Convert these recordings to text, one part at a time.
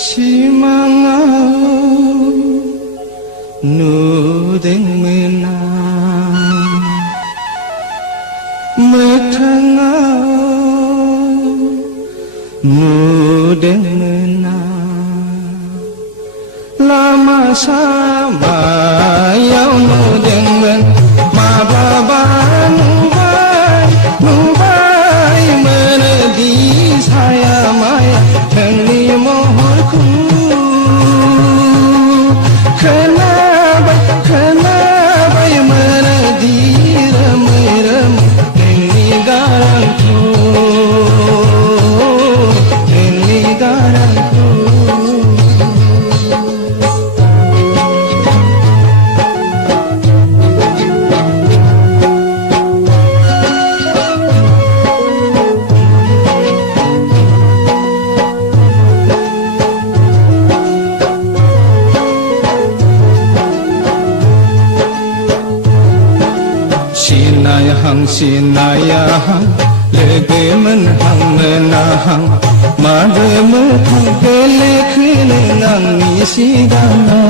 Simangau nudeng menang metangau nudeng menang lama sama yang nudeng men mababan nubai menedi saya maya hengi mohorku kenapa yang menedi remai-remai hengi garangku hengi garangku. Sinayahang legemen hang menahang mademe gele kenang isidana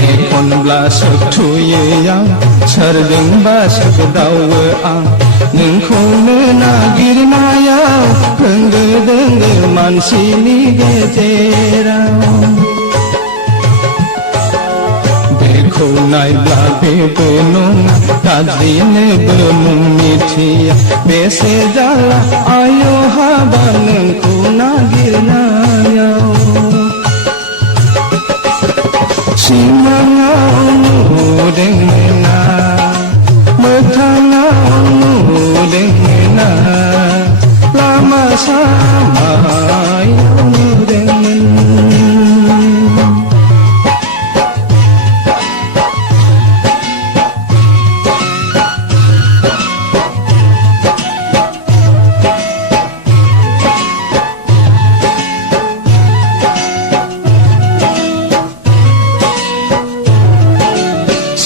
ekon blasuk tuye yang serdeng basak dawe ang nengkong menagir nayau kengge-dengge mansini gejerang Kunai blabe benung kadine bermumitia bese jala ayo habaneng kunagir nayau simangau nudeng mena metangau nudeng mena lama sama ayo nudeng mena.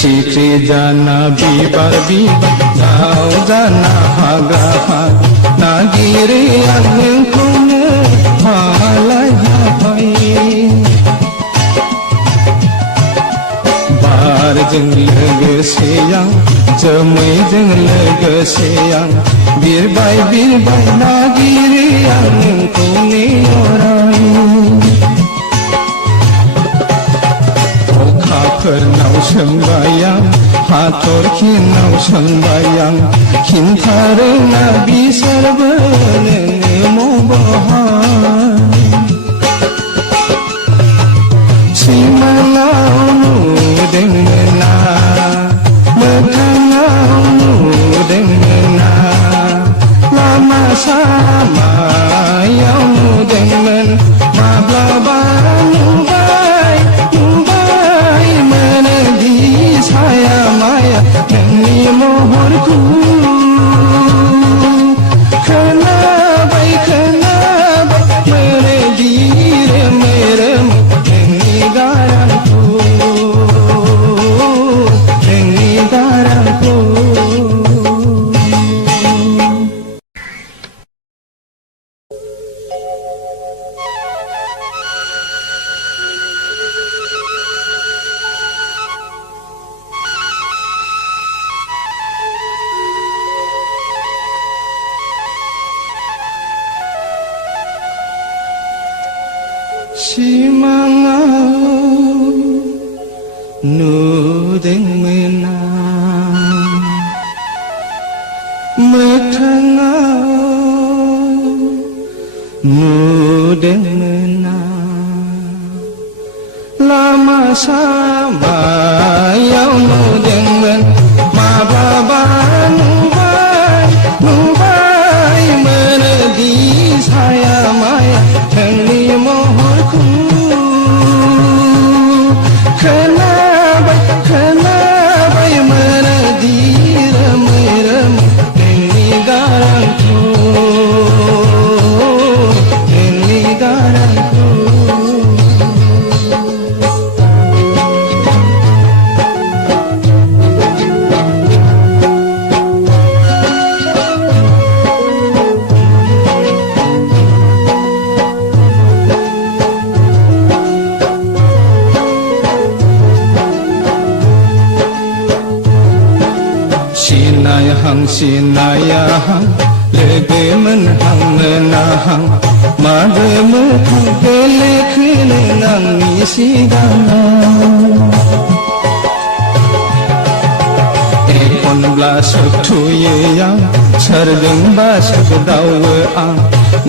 Sikri jana bibar bibar jauh jana haga hag nagiri angin kune halai hapai bar jeng lege seyang jemai jeng lege seyang birbai nagiri angin kune orai Pernau sembayang, hator kinau sembayang, kintare nabi serbene mobohan. Simangau nudeng mena, metangau nudeng mena, lama sama yang nudeng men, mablaban nubai. Saya maya hengi mohorku kenapa menedi remai-remai hengi garangku hengi garangku. Simangau nudeng menang metangau nudeng menang lama sama yang nudeng men mababan nubai menedi saya maya hengi mohorku kenapa yang menedi remai-remai hengi garang सिनायहां सिनायाहां लोगो मोनहां मोनाहां माबे मोखां बेलेखोनो आंनि सिगाङाव एखनब्ला सोबथुयो आं सोरजोंबा सोगदावो आं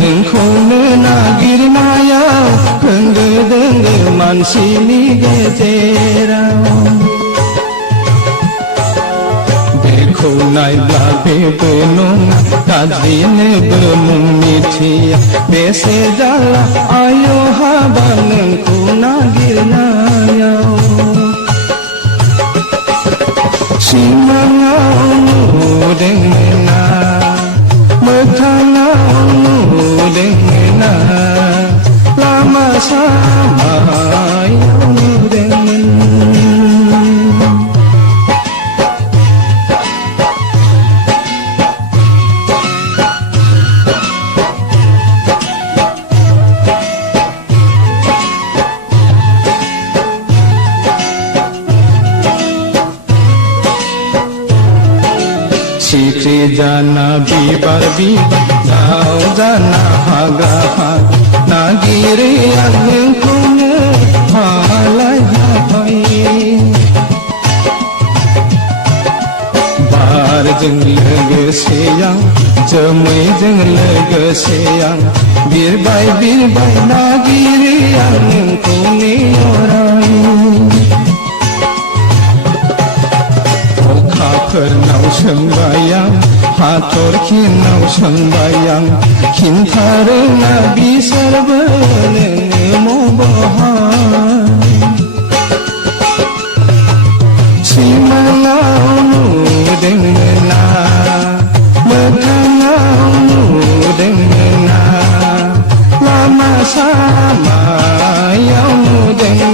नोंखौनो नागिरनायाव होंगो दोंगो मानसिनि गेजेराव बेखौ नायब्ला बेबो नङा गाज्रिनोबो मुं मिथिया बेसे जाला आय' हाबा नोंखौ नागिरनायाव सिमाङाव नुदोंमोना मोगथाङाव नुदोंमोना लामा सामायाव नुदोंमोन सिख्रि जाना बिबार बिबार दाउ जाना हाग्रा हाग्रा नागिरो आं नोंखौनो मालाय हाबाय बारजों लोगोसे आं जोमैजों लोगोसे आं बिरबाय बिरबाय नागिरो आं नोंखौनो अराय अखाफोरनाव सोंबाय आं हाथरखिनाव सोंबाय आं खिन्थारोङा बिसोरबो नोङो मबहाय सिमाङाव नुदोंमोना मोगथाङाव नुदोंमोना लामा सामायाव नुदोंमोना